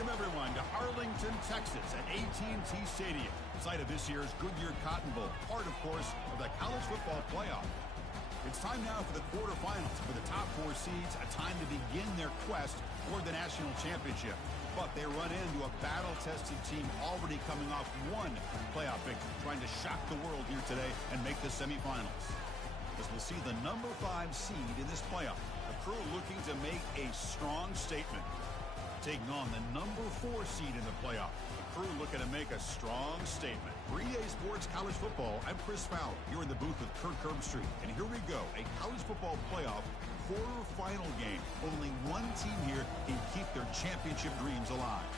Welcome, everyone, to Arlington, Texas at AT&T Stadium, site of this year's Goodyear Cotton Bowl, part, of course, of the college football playoff. It's time now for the quarterfinals. For the top 4 seeds, a time to begin their quest toward the national championship. But they run into a battle-tested team already coming off one playoff victory, trying to shock the world here today and make the semifinals. As we'll see the number 5 seed in this playoff, a crew looking to make a strong statement. Taking on the number 4 seed in the playoff, a crew looking to make a strong statement. For EA Sports College Football, I'm Chris Fowler. You're in the booth with Kirk Herbstreit. And here we go, a college football playoff quarterfinal game. Only one team here can keep their championship dreams alive.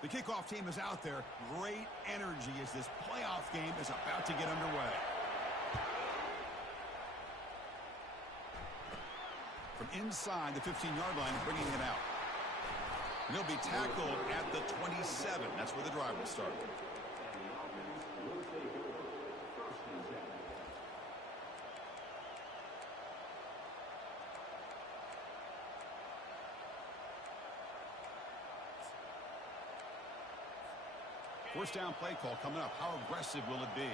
The kickoff team is out there. Great energy as this playoff game is about to get underway. From inside the 15-yard line, bringing it out. And he'll be tackled at the 27. That's where the drive will start. First down play call coming up. How aggressive will it be?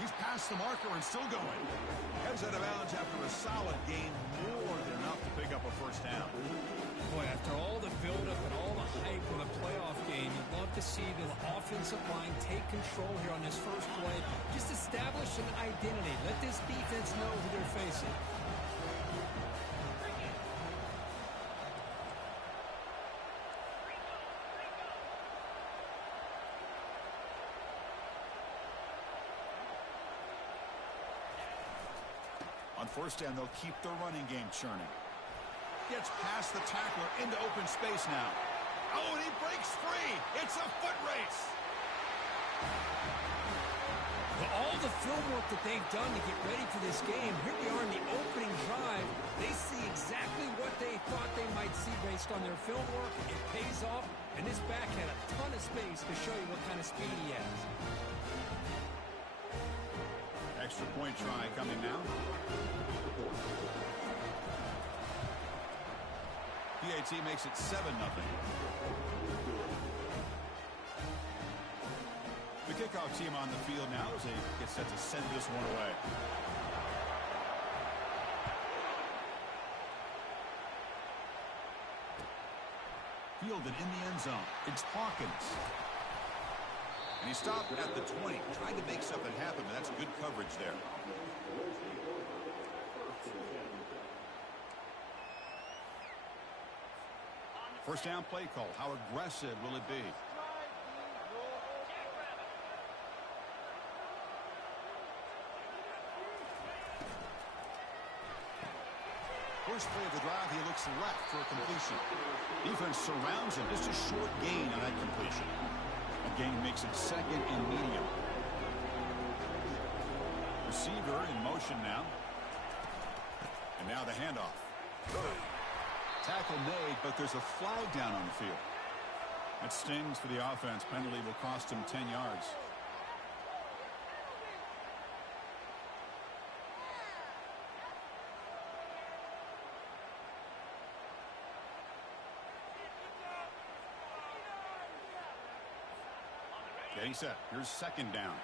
He's past the marker and still going. Heads out of bounds after a solid gain, more than enough to pick up a first down. Boy, after all the buildup and all the hype from the playoff game, you'd love to see the offensive line take control here on this first play. Just establish an identity. Let this defense know who they're facing. On first down, they'll keep their running game churning. Gets past the tackler into open space now. Oh, and he breaks free. It's a foot race. With all the film work that they've done to get ready for this game, here we are in the opening drive. They see exactly what they thought they might see based on their film work. It pays off, and this back had a ton of space to show you what kind of speed he has. Extra point try coming now. PAT makes it 7-0. The kickoff team on the field now as they get set to send this one away. Fielded in the end zone. It's Hawkins. And he stopped at the 20, trying to make something happen, but that's good coverage there. First down play call. How aggressive will it be? First play of the drive, he looks left for a completion. Defense surrounds him. Just a short gain on that completion. A gain makes it second and medium. Receiver in motion now. And now the handoff. Tackle made, but there's a flag down on the field. That stings for the offense. Penalty will cost him 10 yards. Getting set. Here's second down.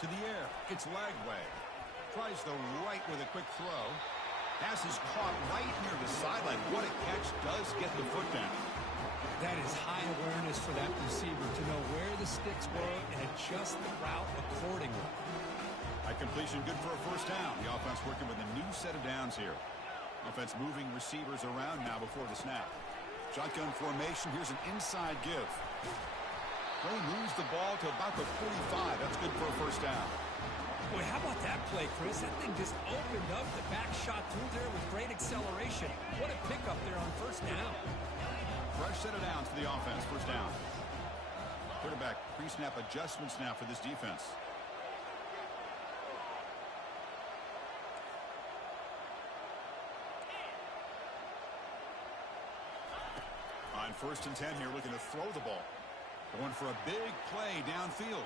To the air. It's Lagway. Tries the right with a quick throw. Pass is caught right near the sideline. What a catch. Does get the foot down. That is high awareness for that receiver to know where the sticks were and adjust the route accordingly. High completion good for a first down. The offense working with a new set of downs here. Offense moving receivers around now before the snap. Shotgun formation. Here's an inside give. Play moves the ball to about the 45. That's good for a first down. Boy, how about that play, Chris? That thing just opened up. The back shot through there with great acceleration. What a pickup there on first down. Fresh set of downs for the offense. First down. Quarterback pre-snap adjustments now for this defense. On 1st and 10 here, looking to throw the ball. Going for a big play downfield.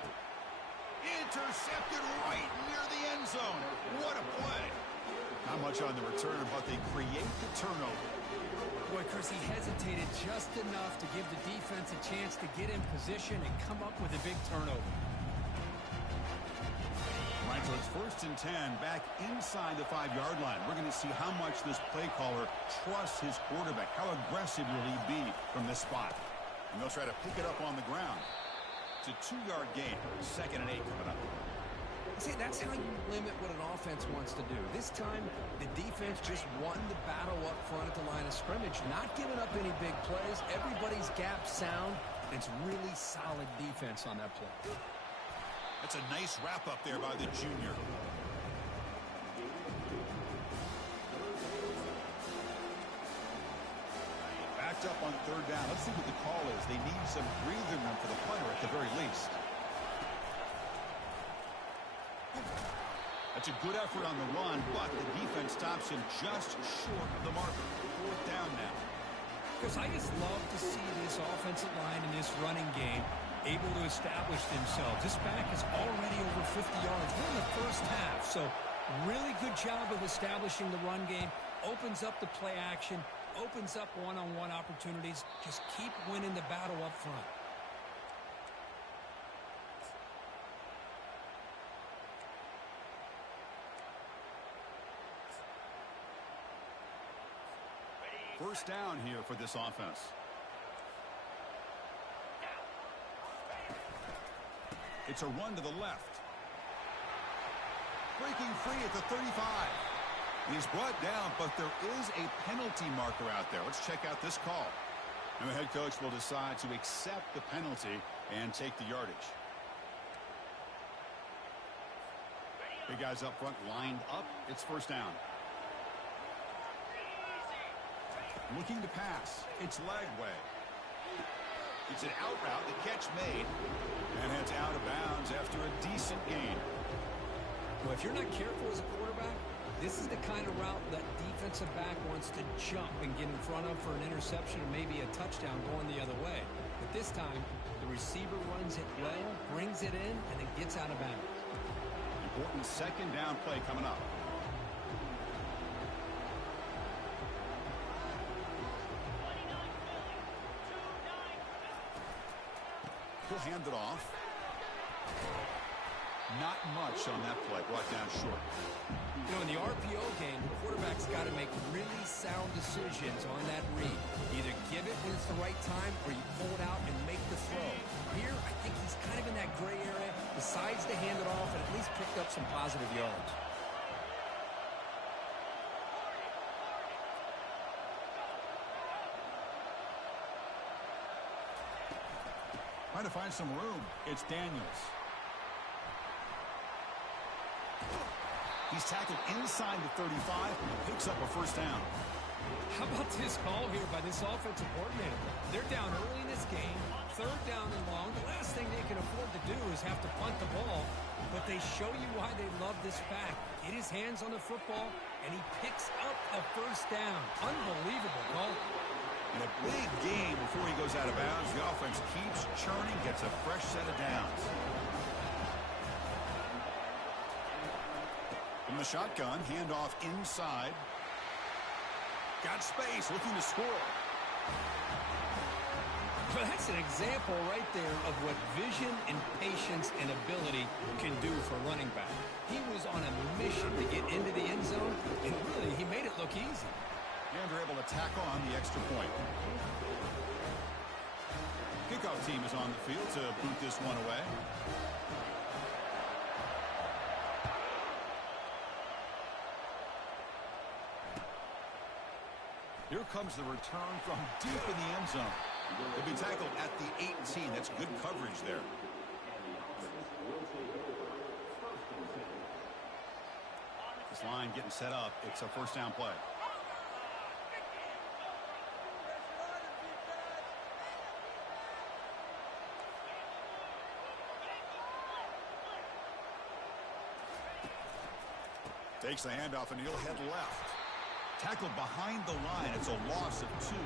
Intercepted right near the end zone. What a play. Not much on the return, but they create the turnover. Boy, Chris, he hesitated just enough to give the defense a chance to get in position and come up with a big turnover. Right, so it's 1st and 10 back inside the 5-yard line. We're going to see how much this play caller trusts his quarterback. How aggressive will he be from this spot? And they'll try to pick it up on the ground. It's a 2-yard gain. 2nd and 8 coming up. See, that's how you limit what an offense wants to do. This time, the defense just won the battle up front at the line of scrimmage, not giving up any big plays. Everybody's gap sound. It's really solid defense on that play. That's a nice wrap up there by the junior. Backed up on 3rd down. Let's see what the call is. They need some breathing room for the punter at the very least. That's a good effort on the run, but the defense stops him just short of the marker. 4th down now. Because I just love to see this offensive line in this running game able to establish themselves. This back is already over 50 yards. We're in the first half, so really good job of establishing the run game. Opens up the play action, opens up one-on-one opportunities. Just keep winning the battle up front. First down here for this offense. It's a run to the left. Breaking free at the 35. He's brought down, but there is a penalty marker out there. Let's check out this call. And the head coach will decide to accept the penalty and take the yardage. Big guys up front lined up. It's first down. Looking to pass. It's leg way. It's an out route. The catch made. And it's out of bounds after a decent gain. Well, if you're not careful as a quarterback, this is the kind of route that defensive back wants to jump and get in front of for an interception or maybe a touchdown going the other way. But this time, the receiver runs it well, brings it in, and then gets out of bounds. Important 2nd down play coming up. He'll hand it off. Not much on that play. Brought down short. You know, in the RPO game, the quarterback's got to make really sound decisions on that read. Either give it when it's the right time or you pull it out and make the throw. Here, I think he's kind of in that gray area, decides to hand it off and at least picked up some positive yards. Trying to find some room. It's Daniels. He's tackled inside the 35 and picks up a first down. How about this call here by this offensive coordinator? They're down early in this game, 3rd down and long. The last thing they can afford to do is have to punt the ball, but they show you why they love this back. Get his hands on the football, and he picks up a first down. Unbelievable call. In a big game before he goes out of bounds, the offense keeps churning, gets a fresh set of downs. From the shotgun, handoff inside. Got space, looking to score. Well, that's an example right there of what vision and patience and ability can do for a running back. He was on a mission to get into the end zone, and really, he made it look easy. And they're able to tackle on the extra point. Kickoff team is on the field to boot this one away. Here comes the return from deep in the end zone. They'll be tackled at the 18. That's good coverage there. This line getting set up. It's a first down play. Takes the handoff and he'll head left. Tackled behind the line. It's a loss of 2.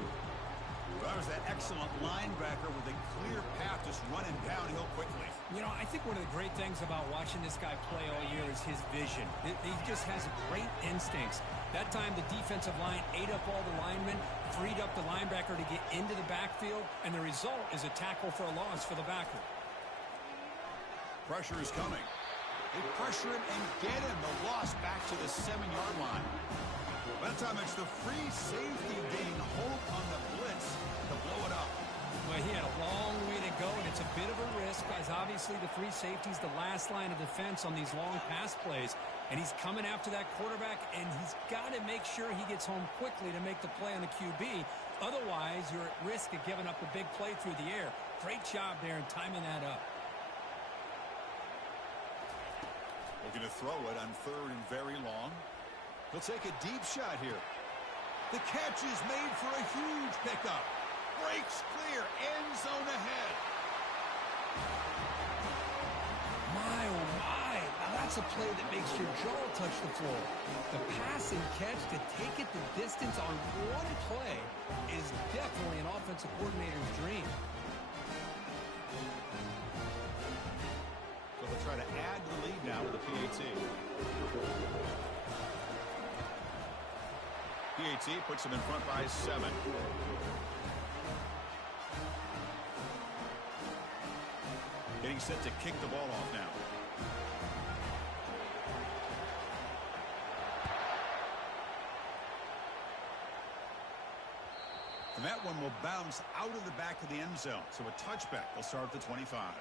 That was that excellent linebacker with a clear path just running downhill quickly. You know, I think one of the great things about watching this guy play all year is his vision. He just has great instincts. That time the defensive line ate up all the linemen, freed up the linebacker to get into the backfield, and the result is a tackle for a loss for the backer. Pressure is coming. They pressure him and get him. The loss back to the 7-yard line. That time it's the free safety getting Holt on the blitz to blow it up. Well, he had a long way to go, and it's a bit of a risk, as obviously the free safety is the last line of defense on these long pass plays. And he's coming after that quarterback, and he's got to make sure he gets home quickly to make the play on the QB. Otherwise, you're at risk of giving up a big play through the air. Great job there in timing that up. Looking to throw it on 3rd and very long. He'll take a deep shot here. The catch is made for a huge pickup. Breaks clear. End zone ahead. My, oh my. Now that's a play that makes your jaw touch the floor. The pass and catch to take it the distance on one play is definitely an offensive coordinator's dream. So they'll try to add to the lead now with a PAT. PAT puts them in front by 7. Getting set to kick the ball off now. And that one will bounce out of the back of the end zone. So a touchback. They'll start at the 25.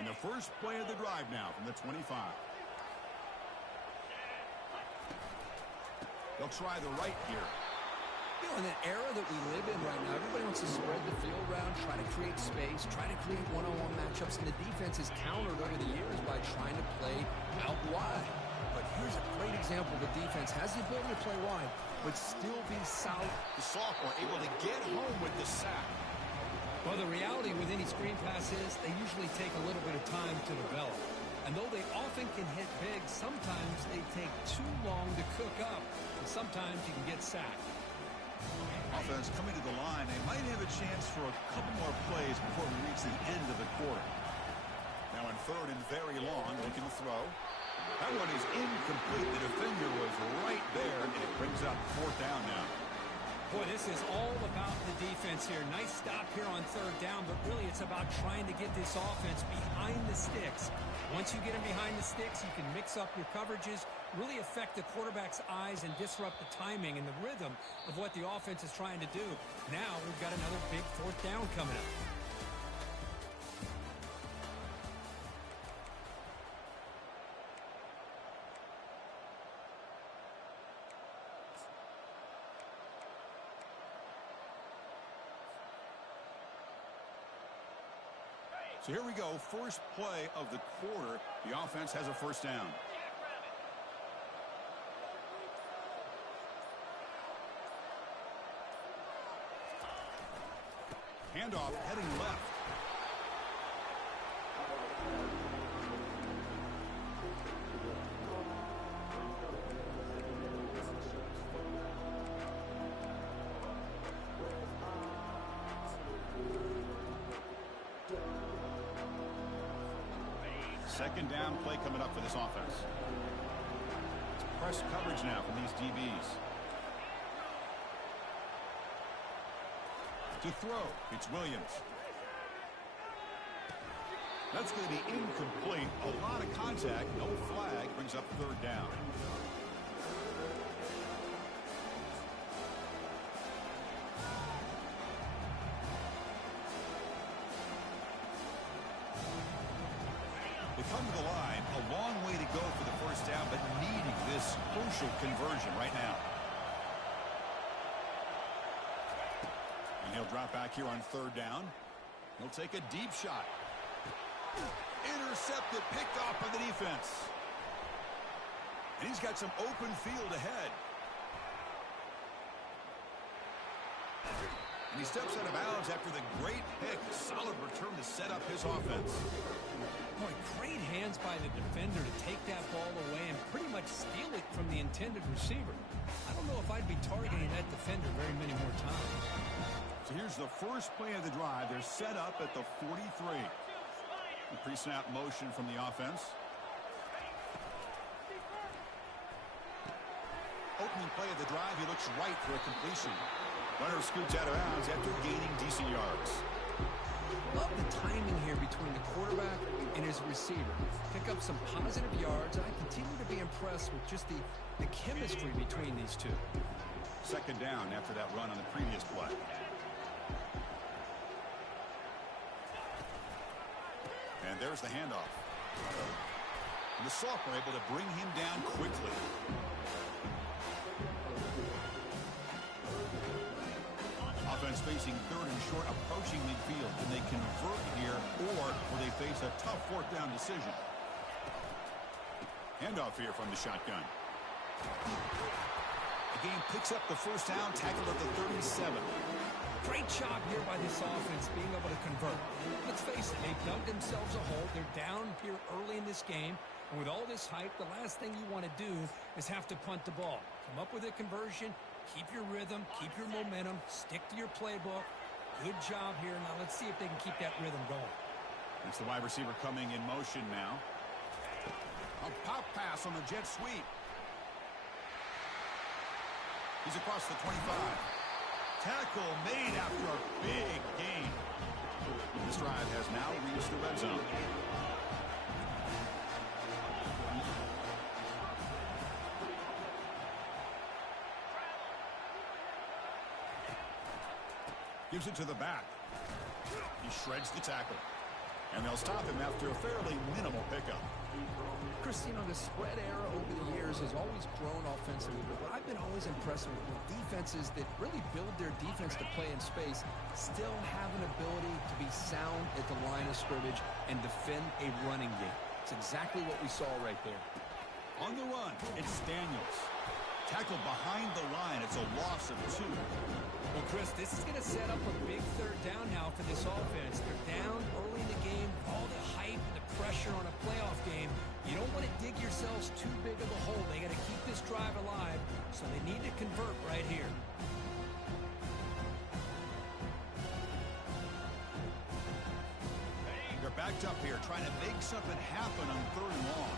And the first play of the drive now from the 25. They'll try the right here. You know, in the era that we live in right now, everybody wants to spread the field around, try to create space, try to create one-on-one matchups, and the defense is countered over the years by trying to play out wide. But here's a great example of a defense has the ability to play wide, but still be solid. The sophomore able to get home with the sack. Well, the reality with any screen pass is they usually take a little bit of time to develop. And though they often can hit big, sometimes they take too long to cook up, and sometimes you can get sacked. Offense coming to the line. They might have a chance for a couple more plays before we reach the end of the quarter. Now in 3rd and very long, looking to throw. That one is incomplete. The defender was right there, and it brings up 4th down now. Boy, this is all about the defense here. Nice stop here on 3rd down, but really it's about trying to get this offense behind the sticks. Once you get them behind the sticks, you can mix up your coverages, really affect the quarterback's eyes and disrupt the timing and the rhythm of what the offense is trying to do. Now we've got another big 4th down coming up. So here we go. First play of the quarter. The offense has a 1st down. Handoff heading left. Second down play coming up for this offense. It's press coverage now from these DBs. To throw, it's Williams. That's going to be incomplete. A lot of contact, no flag, brings up 3rd down. They come to the line, a long way to go for the 1st down, but needing this crucial conversion right now. And he'll drop back here on 3rd down. He'll take a deep shot. Intercepted, picked off by the defense. And he's got some open field ahead. And he steps out of bounds after the great pick. Solid return to set up his offense. Boy, great hands by the defender to take that ball away and pretty much steal it from the intended receiver. I don't know if I'd be targeting that defender very many more times. So here's the first play of the drive. They're set up at the 43. The pre-snap motion from the offense. Opening play of the drive, he looks right for a completion. Runner scoots out of bounds after gaining decent yards. Love the timing here between the quarterback and his receiver. Pick up some positive yards, and I continue to be impressed with just the chemistry between these two. Second down after that run on the previous play. And there's the handoff. And the sophomore able to bring him down quickly. Offense facing third and short, approaching midfield. Can they convert here, or will they face a tough fourth down decision? Handoff here from the shotgun. The game picks up the first down, tackled at the 37. Great job here by this offense being able to convert. Let's face it, they've dug themselves a hole. They're down here early in this game. And with all this hype, the last thing you want to do is have to punt the ball. Come up with a conversion, keep your rhythm, keep your momentum, stick to your playbook. Good job here. Now let's see if they can keep that rhythm going. That's the wide receiver coming in motion now. A pop pass on the jet sweep. He's across the 25. Tackle made after a big gain. This drive has now reached the red zone. Gives it to the back. He shreds the tackle. And they'll stop him after a fairly minimal pickup. Chris, you know, the spread era over the years has always grown offensively, but what I've been always impressed with defenses that really build their defense to play in space still have an ability to be sound at the line of scrimmage and defend a running game. It's exactly what we saw right there. On the run, it's Daniels. Tackled behind the line. It's a loss of 2. Well, Chris, this is going to set up a big third down now for this offense. They're down early in the game, all the hype and the pressure on a playoff game. You don't want to dig yourselves too big of a hole. They got to keep this drive alive, so they need to convert right here. They're backed up here, trying to make something happen on third and long.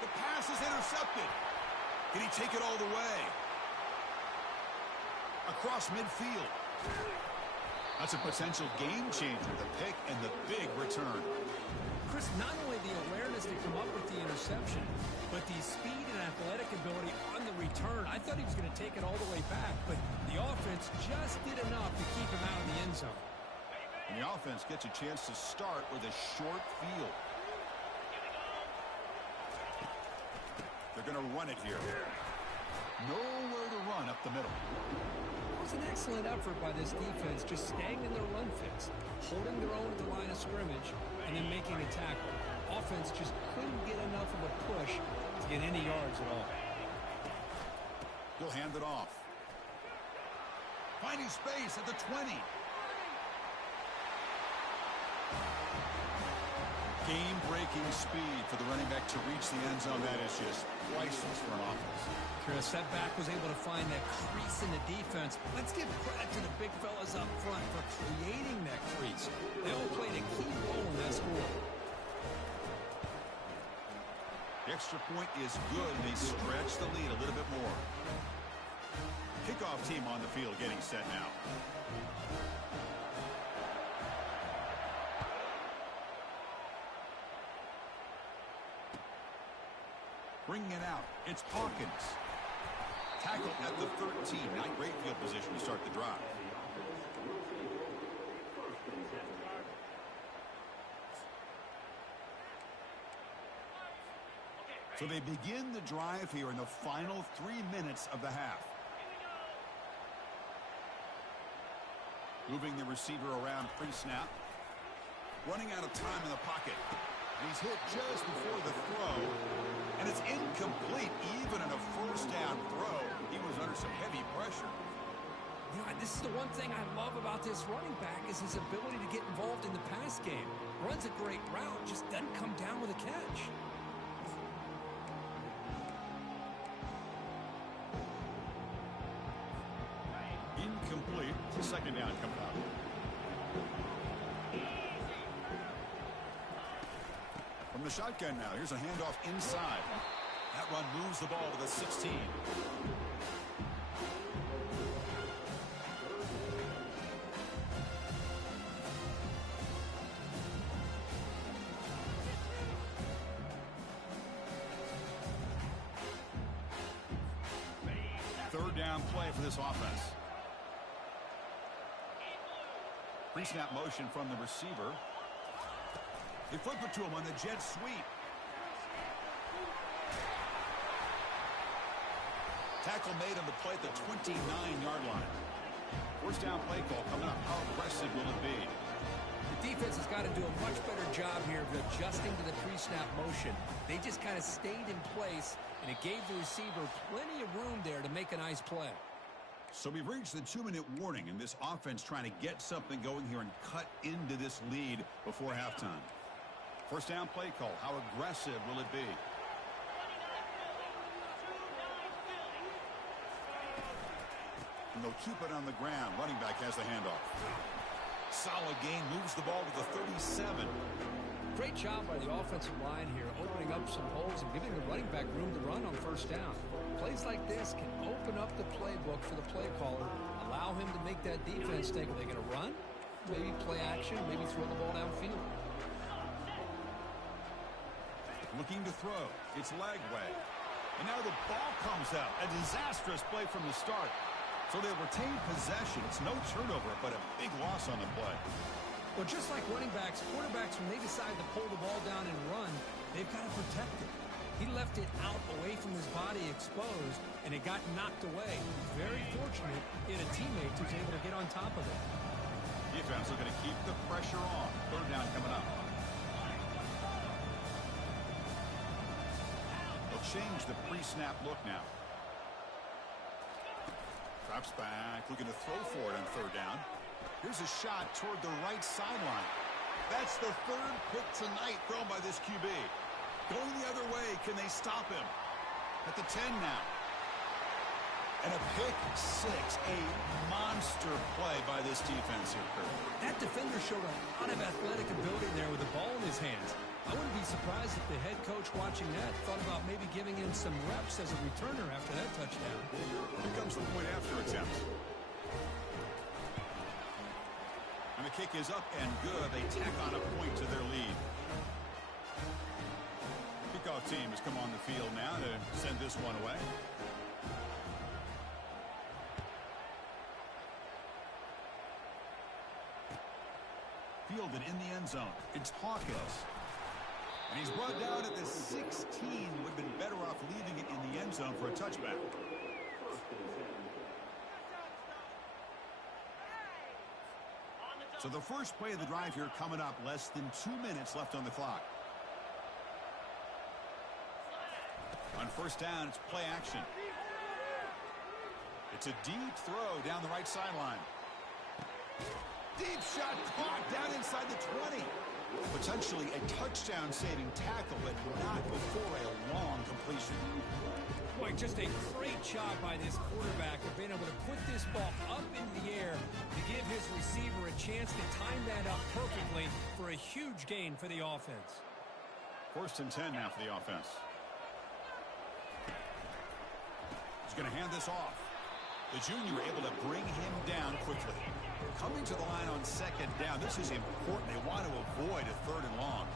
The pass is intercepted. Can he take it all the way? Across midfield. That's a potential game changer, the pick and the big return. Chris, not only the awareness to come up with the interception, but the speed and athletic ability on the return. I thought he was going to take it all the way back, but the offense just did enough to keep him out of the end zone. And the offense gets a chance to start with a short field. They're going to run it here. Nowhere to run up the middle. It was an excellent effort by this defense, just staying in their run fix, holding their own at the line of scrimmage, and then making a tackle. Offense just couldn't get enough of a push to get any yards at all. He'll hand it off. Finding space at the 20. Game-breaking speed for the running back to reach the end zone. That is just priceless for an offense. Chris, that back was able to find that crease in the defense. Let's give credit to the big fellas up front for creating that crease. They all played a key role in that score. The extra point is good, and they stretch the lead a little bit more. Kickoff team on the field getting set now. Bringing it out, it's Hawkins. Tackle at the 13. Not great field position to start the drive. So they begin the drive here in the final 3 minutes of the half. Moving the receiver around pre-snap. running out of time in the pocket. He's hit just before the throw, and it's incomplete. Even in a first down throw, he was under some heavy pressure. You know, this is the one thing I love about this running back is his ability to get involved in the pass game. Runs a great route, just doesn't come down with a catch. Incomplete. Second down coming up. From the shotgun now, here's a handoff inside. That run moves the ball to the 16. Third down play for this offense. Pre-snap motion from the receiver. They flip it to him on the jet sweep. Tackle made on the play at the 29-yard line. First down play call coming up. How aggressive will it be? The defense has got to do a much better job here of adjusting to the pre-snap motion. They just kind of stayed in place, and it gave the receiver plenty of room there to make a nice play. So we've reached the 2-minute warning, and this offense trying to get something going here and cut into this lead before halftime. First down play call. How aggressive will it be? And they'll keep it on the ground. Running back has the handoff. Solid gain, moves the ball to the 37. Great job by the offensive line here, opening up some holes and giving the running back room to run on first down. Plays like this can open up the playbook for the play caller, allow him to make that defense think, are they going to run? Maybe play action, maybe throw the ball downfield. Looking to throw. It's leg way. And now the ball comes out. A disastrous play from the start. So they retain possession. It's no turnover, but a big loss on the play. Well, just like running backs, quarterbacks, when they decide to pull the ball down and run, they've got to protect it. He left it out away from his body exposed, and it got knocked away. Very fortunate he had a teammate who's able to get on top of it. Defense looking to keep the pressure on. Third down coming up. They'll change the pre-snap look now. Drops back, looking to throw for it on third down. Here's a shot toward the right sideline. That's the third pick tonight thrown by this QB. Going the other way, can they stop him? At the 10 now. And a pick six, a monster play by this defense here, Kurt. That defender showed a lot of athletic ability there with the ball in his hands. I wouldn't be surprised if the head coach watching that thought about maybe giving him some reps as a returner after that touchdown. Here comes the point after attempt. And the kick is up and good. They tack on a point to their lead. Kickoff team has come on the field now to send this one away. Fielded in the end zone. It's Hawkins. And he's brought down at the 16. Would have been better off leaving it in the end zone for a touchback. So the first play of the drive here coming up. Less than 2 minutes left on the clock. On first down, it's play action. It's a deep throw down the right sideline. Deep shot caught down inside the 20. Potentially a touchdown-saving tackle, but not before a long completion. Boy, just a great job by this quarterback of being able to put this ball up in the air to give his receiver a chance to time that up perfectly for a huge gain for the offense. First and 10 now for the offense. He's going to hand this off. The junior able to bring him down quickly. Coming to the line on second down. This is important. They want to avoid a third and long.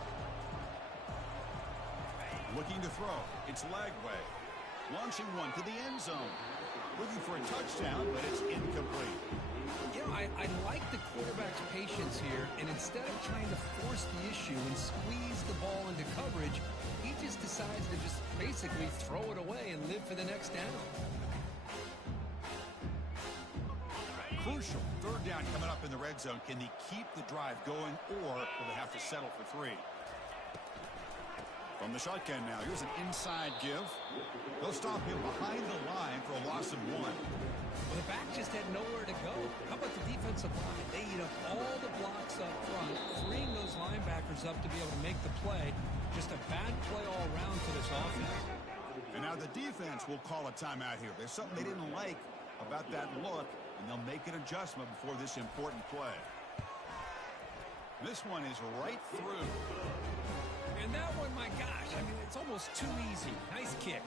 Looking to throw. It's leg way. Launching one to the end zone. Looking for a touchdown, but it's incomplete. You know, I like the quarterback's patience here, and instead of trying to force the issue and squeeze the ball into coverage, he just decides to just basically throw it away and live for the next down. crucial. Third down coming up in the red zone. Can they keep the drive going, or will they have to settle for 3? From the shotgun now, here's an inside give. They'll stop him behind the line for a loss of 1. Well, the back just had nowhere to go. How about the defensive line? They eat up all the blocks up front, freeing those linebackers up to be able to make the play. Just a bad play all around for this offense. And now the defense will call a timeout here. There's something they didn't like about that look, and they'll make an adjustment before this important play. This one is right through. And that one, my gosh, I mean, it's almost too easy. Nice kick.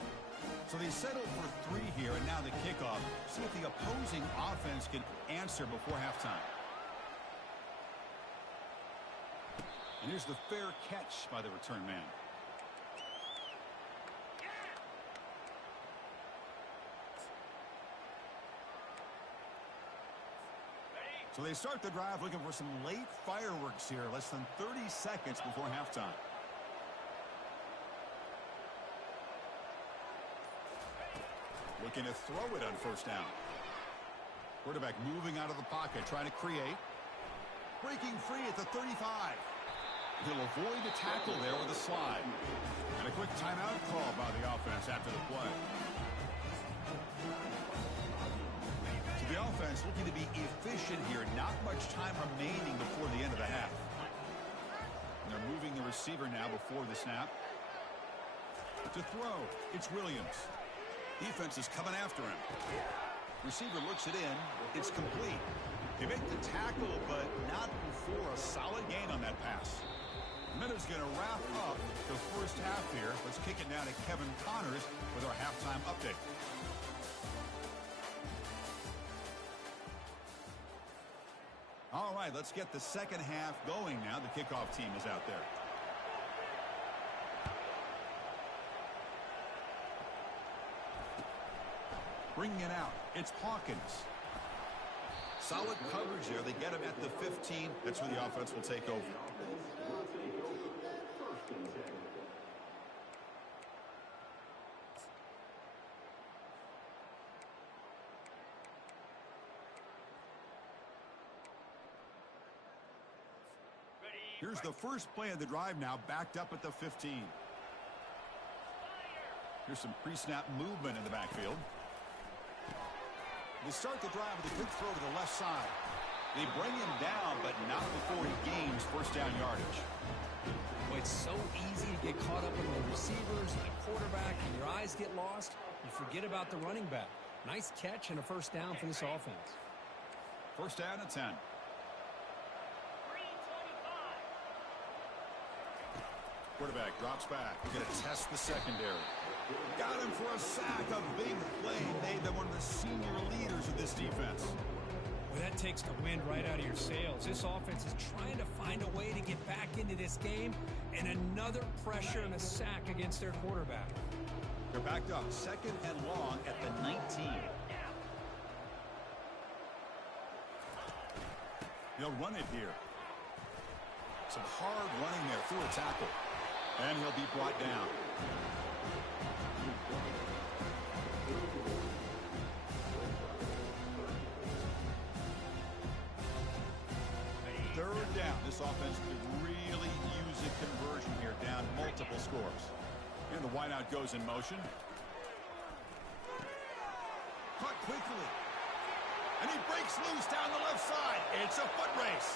So they settled for 3 here, and now the kickoff. See if the opposing offense can answer before halftime. And here's the fair catch by the return man. So they start the drive looking for some late fireworks here, less than 30 seconds before halftime. Looking to throw it on first down. Quarterback moving out of the pocket, trying to create. Breaking free at the 35. He'll avoid the tackle there with a slide. And a quick timeout call by the offense after the play. So the offense looking to be efficient here. Not much time remaining before the end of the half. And they're moving the receiver now before the snap. To throw, it's Williams. Defense is coming after him. Receiver looks it in. It's complete. They make the tackle, but not before a solid gain on that pass. The minute's going to wrap up the first half here. Let's kick it now to Kevin Connors with our halftime update. All right, let's get the second half going now. The kickoff team is out there. Bringing it out, it's Hawkins. Solid coverage there. They get him at the 15. That's where the offense will take over. Here's the first play of the drive now, backed up at the 15. Here's some pre-snap movement in the backfield. They start the drive with a quick throw to the left side. They bring him down, but not before he gains first down yardage. Boy, it's so easy to get caught up in the receivers and the quarterback, and your eyes get lost. You forget about the running back. Nice catch and a first down for this offense. First down at 10. Quarterback drops back. We're going to test the secondary. Got him for a sack. A big play made them one of the senior leaders of this defense. Well, that takes the wind right out of your sails. This offense is trying to find a way to get back into this game, and another pressure and a sack against their quarterback. They're backed up. Second and long at the 19. They'll run it here. Some hard running there through a tackle. And he'll be brought down. Third down. This offense could really use a conversion here, down multiple scores. And the wideout goes in motion. Caught quickly. And he breaks loose down the left side. It's a foot race.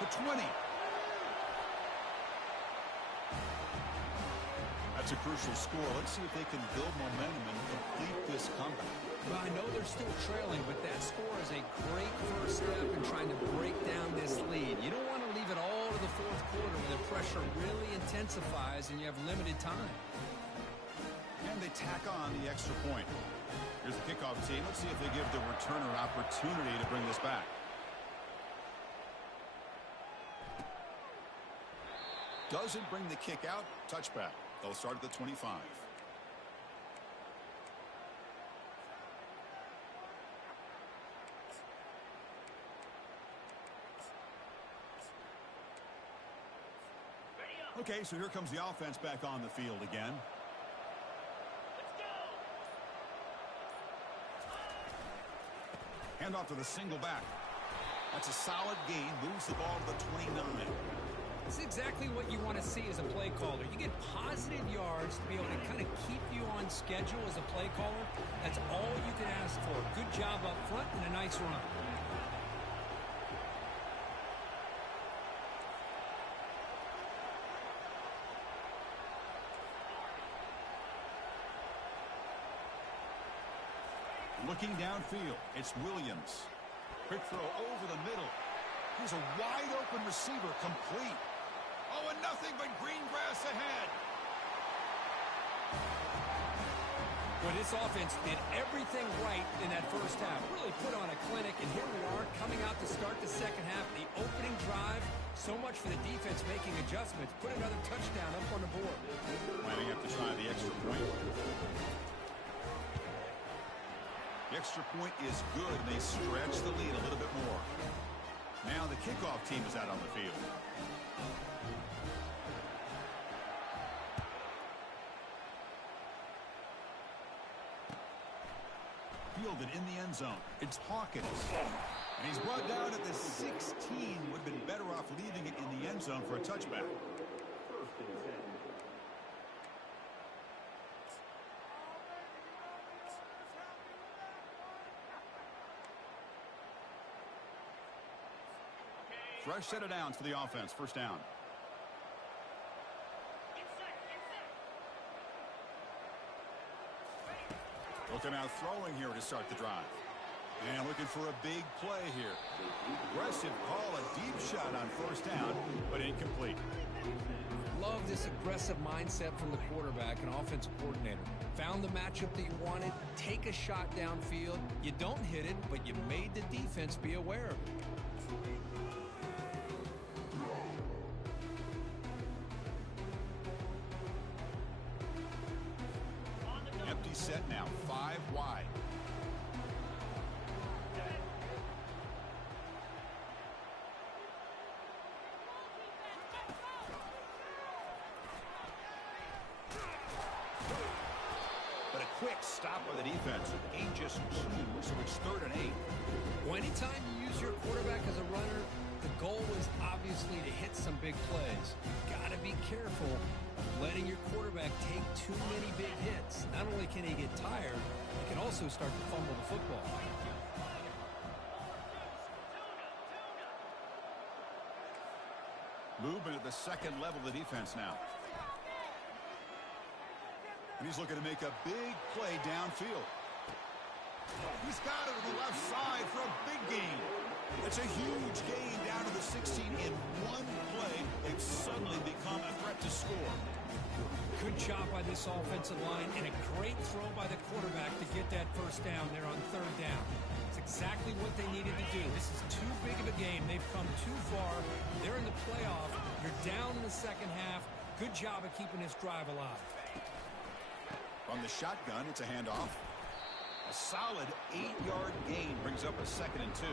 The 20. That's a crucial score. Let's see if they can build momentum and complete this comeback. Well, I know they're still trailing, but that score is a great first step in trying to break down this lead. You don't want to leave it all to the fourth quarter where the pressure really intensifies and you have limited time. And they tack on the extra point. Here's the kickoff team. Let's see if they give the returner an opportunity to bring this back. Doesn't bring the kick out. Touchback. They'll start at the 25. Okay, so here comes the offense back on the field again. Hand off to the single back. That's a solid gain. Moves the ball to the 29. It's exactly what you want to see as a play caller. You get positive yards to be able to kind of keep you on schedule as a play caller. That's all you can ask for. Good job up front and a nice run. Looking downfield, it's Williams. Quick throw over the middle. Here's a wide-open receiver, complete. Oh, and nothing but green grass ahead. Well, this offense did everything right in that first half. Really put on a clinic, and here we are coming out to start the second half. The opening drive, so much for the defense making adjustments. Put another touchdown up on the board. Might have to try the extra point. The extra point is good, and they stretch the lead a little bit more. Now the kickoff team is out on the field. Fielded in the end zone. It's Hawkins. And he's brought down at the 16. Would have been better off leaving it in the end zone for a touchback. Fresh set of downs for the offense. First down. Looking out throwing here to start the drive. And looking for a big play here. Aggressive call, a deep shot on first down, but incomplete. Love this aggressive mindset from the quarterback and offensive coordinator. Found the matchup that you wanted. Take a shot downfield. You don't hit it, but you made the defense be aware of it. Empty set now, 5 wide. But a quick stop by the defense. Gain just 2, so it's 3rd and 8. Well, anytime you use your quarterback as a runner, the goal is obviously to hit some big plays. Got to be careful of letting your quarterback take too many big hits. Not only can he get tired, he can also start to fumble the football. Movement at the second level of the defense now. And he's looking to make a big play downfield. He's got it to the left side for a big gain. It's a huge gain down to the 16 in one play. They've suddenly become a threat to score. Good job by this offensive line and a great throw by the quarterback to get that first down there on 3rd down. It's exactly what they needed to do. This is too big of a game. They've come too far. They're in the playoff. You're down in the second half. Good job of keeping this drive alive. From the shotgun, it's a handoff. A solid 8-yard gain brings up a 2nd and 2.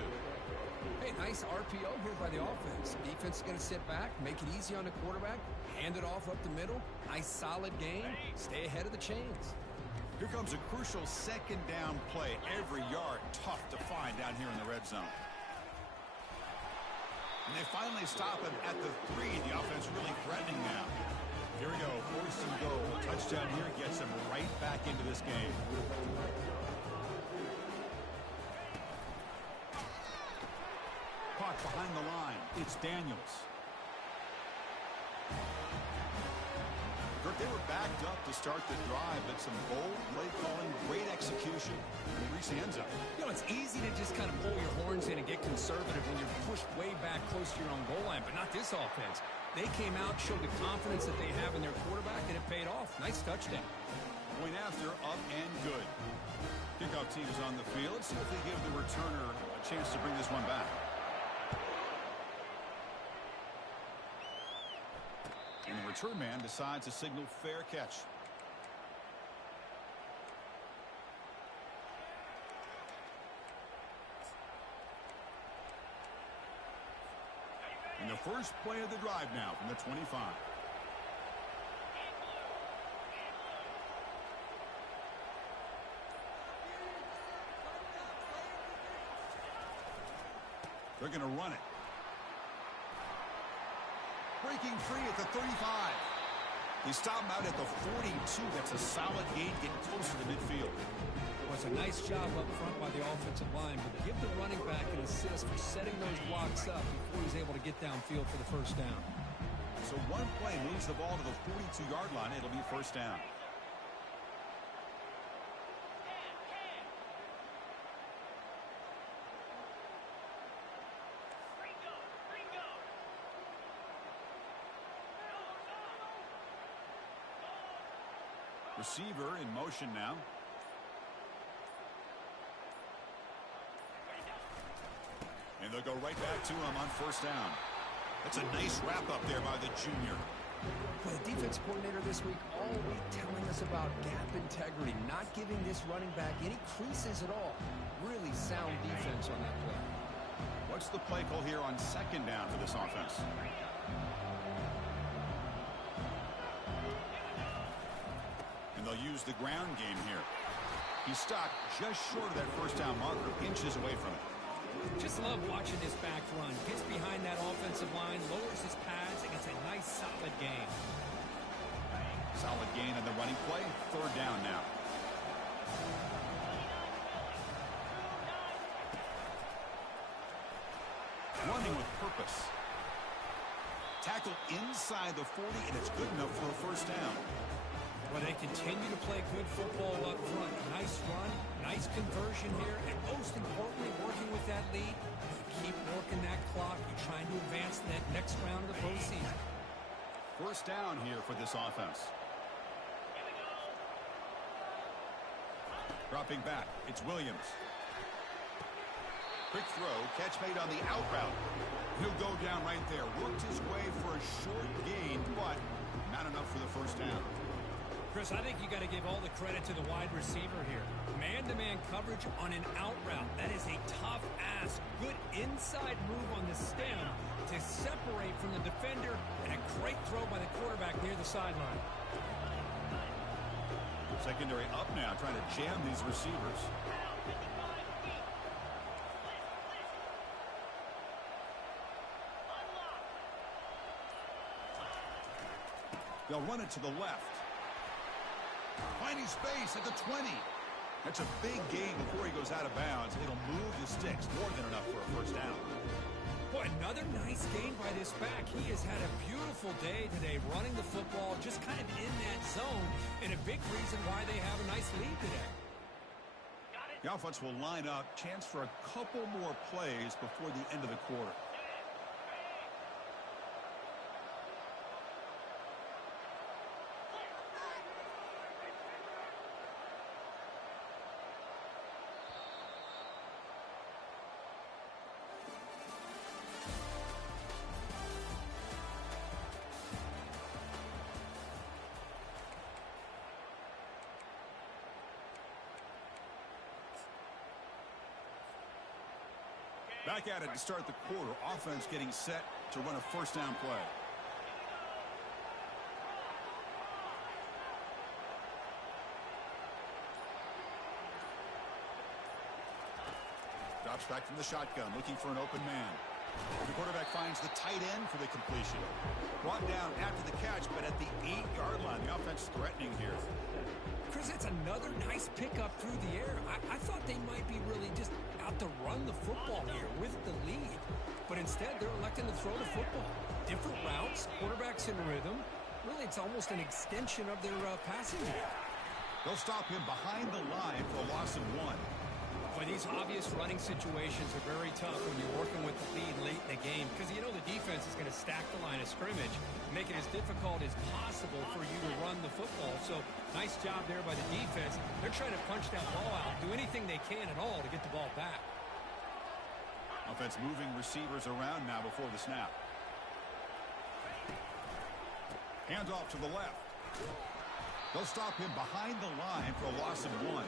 Hey, nice RPO here by the offense. Defense is going to sit back, make it easy on the quarterback, hand it off up the middle. Nice solid gain. Stay ahead of the chains. Here comes a crucial 2nd down play. Every yard tough to find down here in the red zone. And they finally stop him at the 3. The offense really threatening now. Here we go, 4th and goal. A touchdown here gets him right back into this game. Caught behind the line. It's Daniels. They were backed up to start the drive, but some bold play calling, great execution, and reach the end zone. You know, it's easy to just kind of pull your horns in and get conservative when you're pushed way back close to your own goal line, but not this offense. They came out, showed the confidence that they have in their quarterback, and it paid off. Nice touchdown. Point after, up and good. Kickoff team is on the field. Let's see if they give the returner a chance to bring this one back. And the return man decides to signal fair catch. And the first play of the drive now from the 25. They're going to run it. Breaking free at the 35. They stop him out at the 42. That's a solid gain, getting closer to midfield. It was a nice job up front by the offensive line, but give the running back an assist for setting those blocks up before he's able to get downfield for the first down. So one play moves the ball to the 42-yard line. It'll be first down. Receiver in motion now. And they'll go right back to him on first down. That's a nice wrap up there by the junior. Well, the defense coordinator this week all week telling us about gap integrity, not giving this running back any creases at all. Really sound defense on that play. What's the play call here on second down for this offense? They'll use the ground game here. He's stopped just short of that first down marker, inches away from it. Just love watching this back run. Gets behind that offensive line, lowers his pads, and gets a nice solid gain. Solid gain on the running play. Third down now. Running with purpose. Tackle inside the 40, and it's good enough for a first down. Well, they continue to play good football up front. Nice run, nice conversion here, and most importantly, working with that lead, you keep working that clock. You're trying to advance to that next round of the postseason. First down here for this offense. Dropping back, it's Williams. Quick throw, catch made on the out route. He'll go down right there. Worked his way for a short gain, but not enough for the first down. Chris, I think you got to give all the credit to the wide receiver here. Man-to-man coverage on an out route. That is a tough ask. Good inside move on the stem to separate from the defender, and a great throw by the quarterback near the sideline. Secondary up now, trying to jam these receivers. They'll run it to the left. Finding space at the 20. That's a big gain before he goes out of bounds. It'll move the sticks, more than enough for a first down. Boy, another nice gain by this back. He has had a beautiful day today running the football, just kind of in that zone, and a big reason why they have a nice lead today. The offense will line up. Chance for a couple more plays before the end of the quarter. Back at it to start the quarter. Offense getting set to run a first down play. Drops back from the shotgun, looking for an open man. The quarterback finds the tight end for the completion. Brought down after the catch, but at the 8-yard line. The offense threatening here. Chris, it's another nice pickup through the air. I thought they might be really just out to run the football here with the lead. But instead, they're electing to throw the football. Different routes, quarterbacks in rhythm. Really, it's almost an extension of their passing game. They'll stop him behind the line for a loss of 1. Boy, these obvious running situations are very tough when you're working with the lead late in the game because you know the defense is going to stack the line of scrimmage, make it as difficult as possible for you to run the football. So nice job there by the defense. They're trying to punch that ball out, do anything they can at all to get the ball back. Offense moving receivers around now before the snap. Hands off to the left. They'll stop him behind the line for a loss of 1.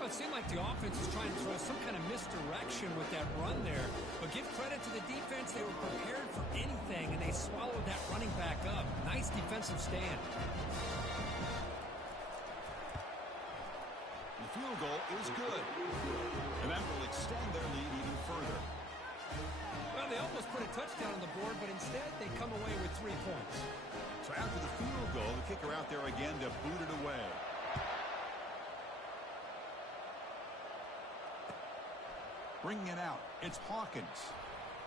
Well, it seemed like the offense was trying to throw some kind of misdirection with that run there. But give credit to the defense. They were prepared for anything, and they swallowed that running back up. Nice defensive stand. The field goal is good. And that will extend their lead even further. they almost put a touchdown on the board, but instead they come away with 3 points. So after the field goal, the kicker out there again to boot it away. Bringing it out, it's Hawkins.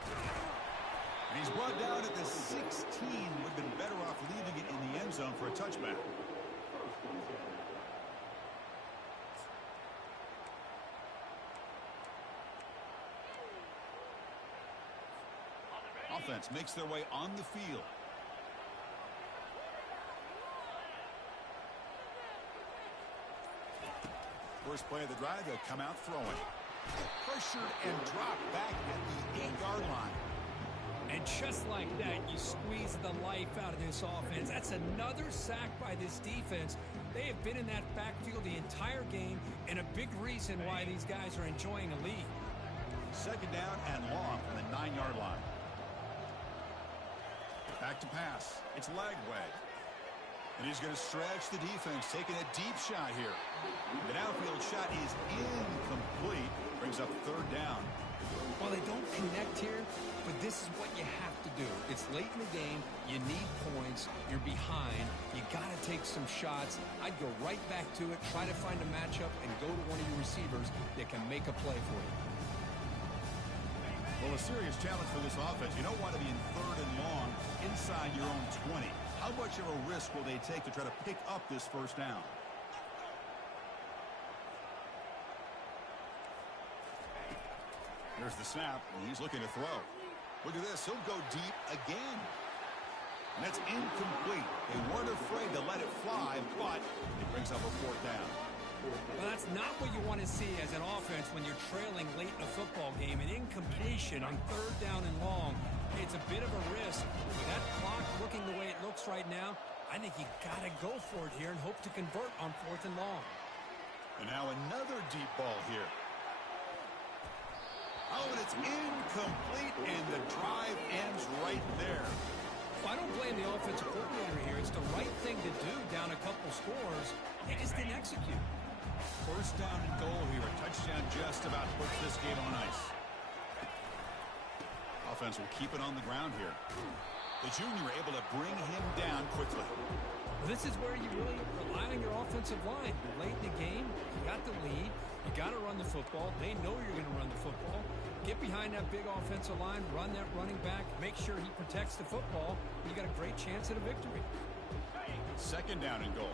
And he's brought down at the 16. Would have been better off leaving it in the end zone for a touchback. Offense makes their way on the field. First play of the drive, they'll come out throwing. Pressured and dropped back at the 8-yard line. And just like that, you squeeze the life out of this offense. That's another sack by this defense. They have been in that backfield the entire game, and a big reason why these guys are enjoying a lead. Second down and long from the 9-yard line. Back to pass. It's Lagway. And he's going to stretch the defense, taking a deep shot here. The downfield shot is incomplete. Brings up third down. Well, they don't connect here, but this is what you have to do. It's late in the game. You need points. You're behind. You got to take some shots. I'd go right back to it, try to find a matchup, and go to one of your receivers that can make a play for you. Well, a serious challenge for this offense. You don't want to be in third and long inside your own 20. How much of a risk will they take to try to pick up this first down? There's the snap, and he's looking to throw. Look at this. He'll go deep again. And that's incomplete. They weren't afraid to let it fly, but it brings up a fourth down. Well, that's not what you want to see as an offense when you're trailing late in a football game. An incompletion on third down and long. It's a bit of a risk. With that clock looking the way it looks right now, I think you got to go for it here and hope to convert on fourth and long. And now another deep ball here. Oh, and it's incomplete, and the drive ends right there. Well, I don't blame the offensive coordinator here. It's the right thing to do down a couple scores. They just didn't execute. First down and goal here. A touchdown just about puts this game on ice. Offense will keep it on the ground here. The junior able to bring him down quickly. This is where you really rely on your offensive line. You're late in the game. You got the lead. You got to run the football. They know you're going to run the football. Get behind that big offensive line. Run that running back. Make sure he protects the football. You got a great chance at a victory. Second down and goal.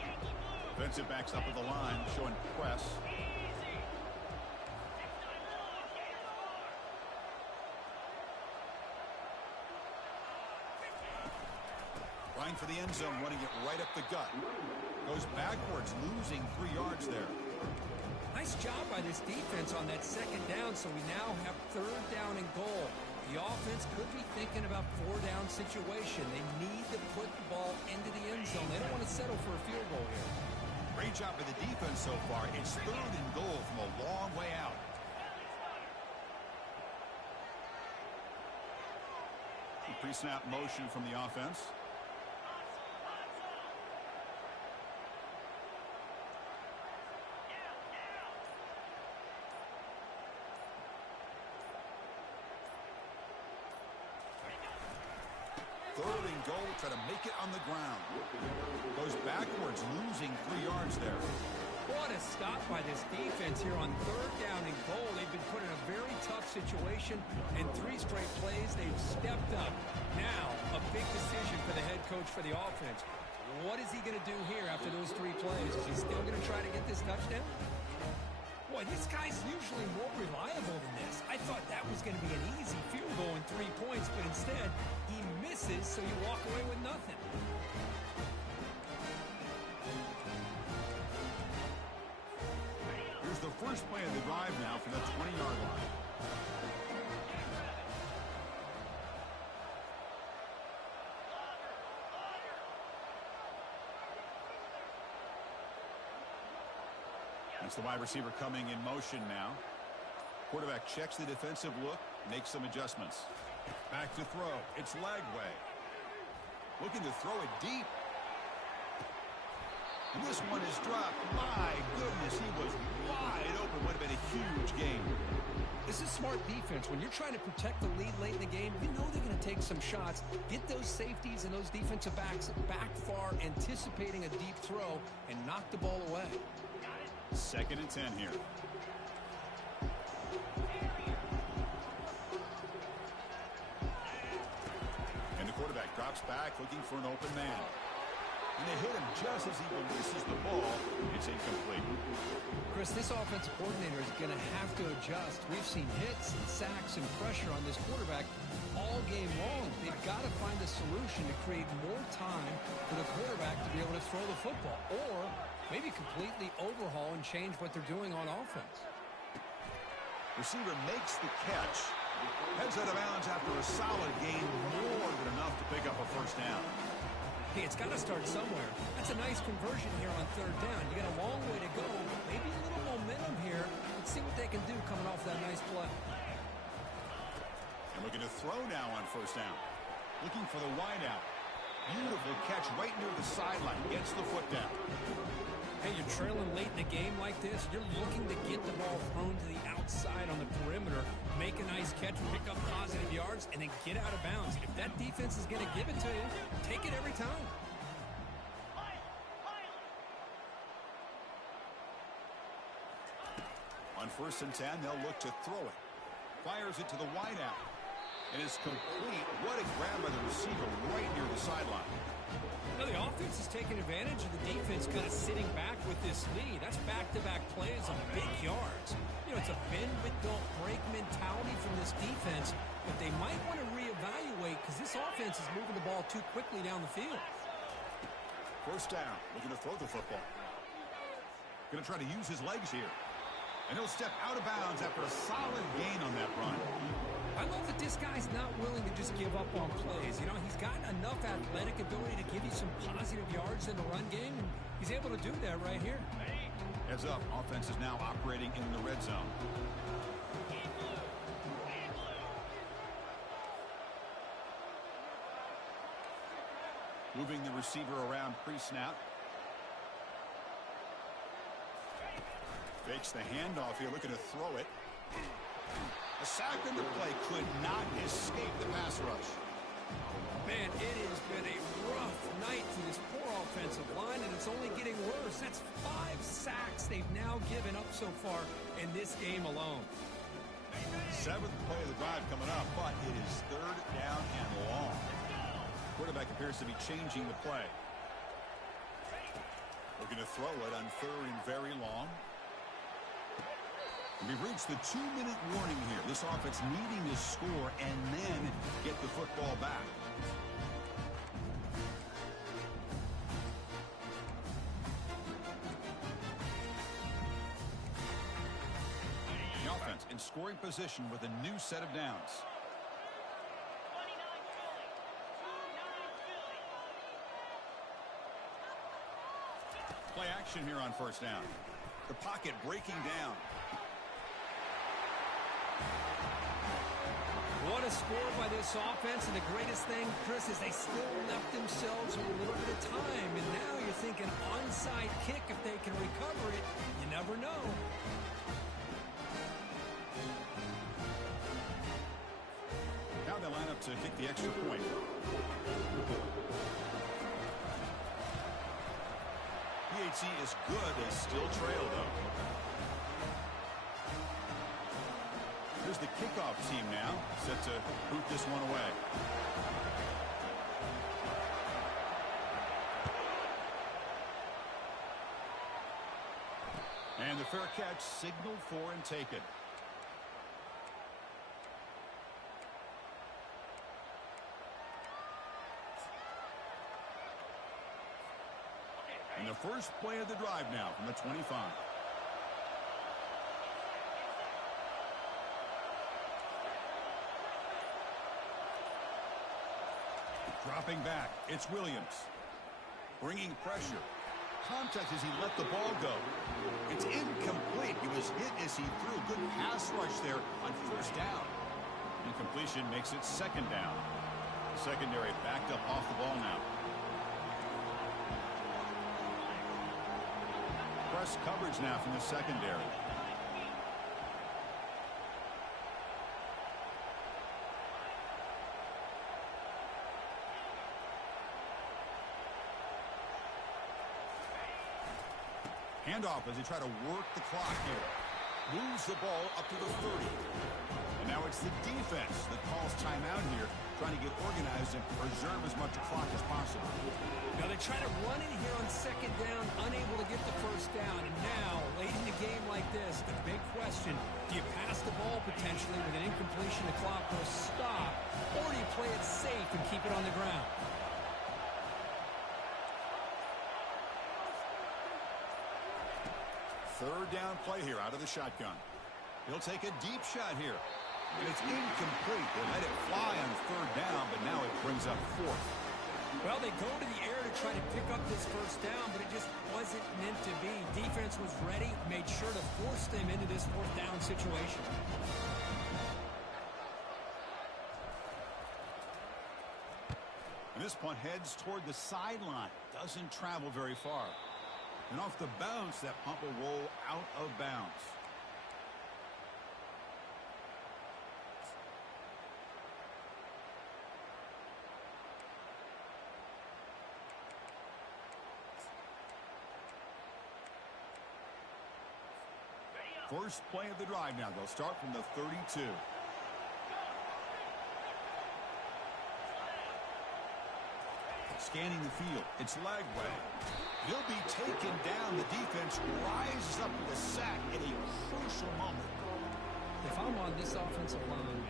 Defensive backs up at the line, showing press. Trying for the end zone, running it right up the gut. Goes backwards, losing 3 yards there. Nice job by this defense on that second down, so we now have third down and goal. The offense could be thinking about 4-down situation. They need to put the ball into the end zone. They don't want to settle for a field goal here. Great job by the defense so far. It's third and goal from a long way out. Pre-snap motion from the offense. Third and goal, try to make it on the ground. Goes backwards, losing 3 yards there. What a stop by this defense here on third down and goal. They've been put in a very tough situation, and 3 straight plays, they've stepped up. Now, a big decision for the head coach for the offense. What is he going to do here after those 3 plays? Is he still going to try to get this touchdown? Boy, this guy's usually more reliable than this. I thought that was going to be an easy field goal in 3 points, but instead, he misses, so you walk away with nothing. Here's the first play of the drive now from the 20-yard line. It's the wide receiver coming in motion now. Quarterback checks the defensive look, makes some adjustments. Back to throw. It's Lagway. Looking to throw it deep. And this one is dropped. My goodness, he was wide open. Would have been a huge gain. This is smart defense. When you're trying to protect the lead late in the game, you know they're going to take some shots, get those safeties and those defensive backs back far, anticipating a deep throw, and knock the ball away. 2nd and 10 here. And the quarterback drops back looking for an open man. And they hit him just as he releases the ball. It's incomplete. Chris, this offensive coordinator is going to have to adjust. We've seen hits and sacks and pressure on this quarterback all game long. They've got to find a solution to create more time for the quarterback to be able to throw the football, or maybe completely overhaul and change what they're doing on offense. Receiver makes the catch. Heads out of bounds after a solid gain, more than enough to pick up a 1st down. Hey, it's got to start somewhere. That's a nice conversion here on 3rd down. You got a long way to go, but maybe a little momentum here. Let's see what they can do coming off that nice play. And looking to throw now on 1st down. Looking for the wideout. Beautiful catch right near the sideline. Gets the foot down. Hey, you're trailing late in the game like this. You're looking to get the ball thrown to the outside on the perimeter, make a nice catch, pick up positive yards, and then get out of bounds. If that defense is going to give it to you, take it every time. On 1st and 10, they'll look to throw it. Fires it to the wideout. And it's complete. What a grab by the receiver right near the sideline. Now the offense is taking advantage of the defense kind of sitting back with this lead. That's back-to-back plays on big yards. You know, it's a bend but don't break mentality from this defense, but they might want to reevaluate because this offense is moving the ball too quickly down the field. 1st down, looking to throw the football. Going to try to use his legs here. And he'll step out of bounds after a solid gain on that run. I love that this guy's not willing to just give up on plays. You know, he's got enough athletic ability to give you some positive yards in the run game, and he's able to do that right here. Heads up, offense is now operating in the red zone. Moving the receiver around pre-snap. Fakes the handoff here, looking to throw it. A sack into play, could not escape the pass rush. Man, it has been a rough night for this poor offensive line, and it's only getting worse. That's 5 sacks they've now given up so far in this game alone. 7th play of the drive coming up, but it is 3rd down and long. Quarterback appears to be changing the play. Looking to throw it on 3rd and very long. We've reached the 2-minute warning here. This offense needing to score and then get the football back. The offense in scoring position with a new set of downs. Play action here on 1st down. The pocket breaking down. What a score by this offense, and the greatest thing, Chris, is they still left themselves a little bit of time, and now you're thinking onside kick if they can recover it. You never know. Now they line up to kick the extra point. PHC is good. They still trail, though. Here's the kickoff team now, set to boot this one away. And the fair catch signaled for and taken. And the first play of the drive now from the 25. Dropping back, it's Williams. Bringing pressure. Contact as he let the ball go. It's incomplete. He was hit as he threw. Good pass rush there on 1st down. Incompletion makes it 2nd down. Secondary backed up off the ball now. Press coverage now from the secondary. Handoff as they try to work the clock here. Moves the ball up to the 30. And now it's the defense that calls timeout here, trying to get organized and preserve as much clock as possible. Now they try to run it here on second down, unable to get the first down. And now, late in a game like this, the big question, do you pass the ball potentially with an incompletion, the clock will stop, or do you play it safe and keep it on the ground? Third down play here out of the shotgun. He'll take a deep shot here. And it's incomplete. They let it fly on third down, but now it brings up fourth. Well, they go to the air to try to pick up this first down, but it just wasn't meant to be. Defense was ready, made sure to force them into this fourth down situation. And this punt heads toward the sideline. Doesn't travel very far. And off the bounce, that punt will roll out of bounds. First play of the drive now. They'll start from the 32. Scanning the field. It's leg way. He'll be taken down. The defense rises up with a sack at a crucial moment. If I'm on this offensive line,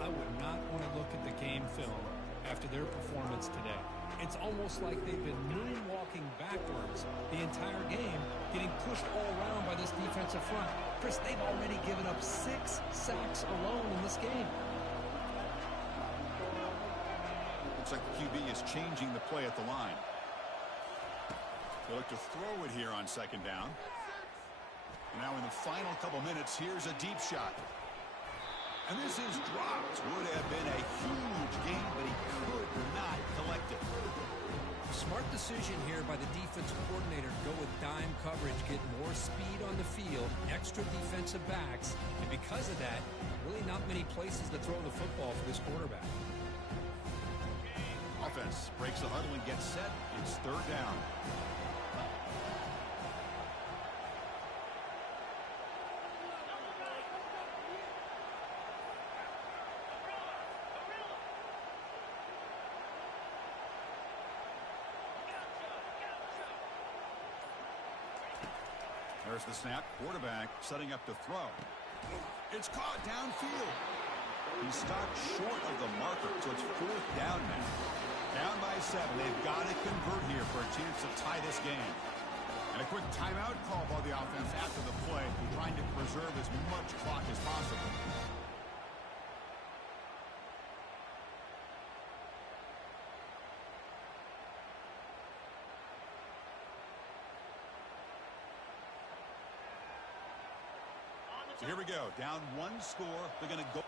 I would not want to look at the game film after their performance today. It's almost like they've been moonwalking backwards the entire game, getting pushed all around by this defensive front. Chris, they've already given up 6 sacks alone in this game. Looks like the QB is changing the play at the line. They look to throw it here on second down. And now in the final couple minutes, here's a deep shot. And this is dropped. Would have been a huge gain, but he could not collect it. Smart decision here by the defensive coordinator to go with dime coverage, get more speed on the field, extra defensive backs, and because of that, really not many places to throw the football for this quarterback. Offense breaks the huddle and gets set. It's third down. There's the snap. Quarterback setting up to throw. It's caught downfield. He stopped short of the marker, so it's fourth down now. Down by 7. They've got to convert here for a chance to tie this game. And a quick timeout call by the offense after the play, trying to preserve as much clock as possible. So here we go. Down 1 score. They're going to go.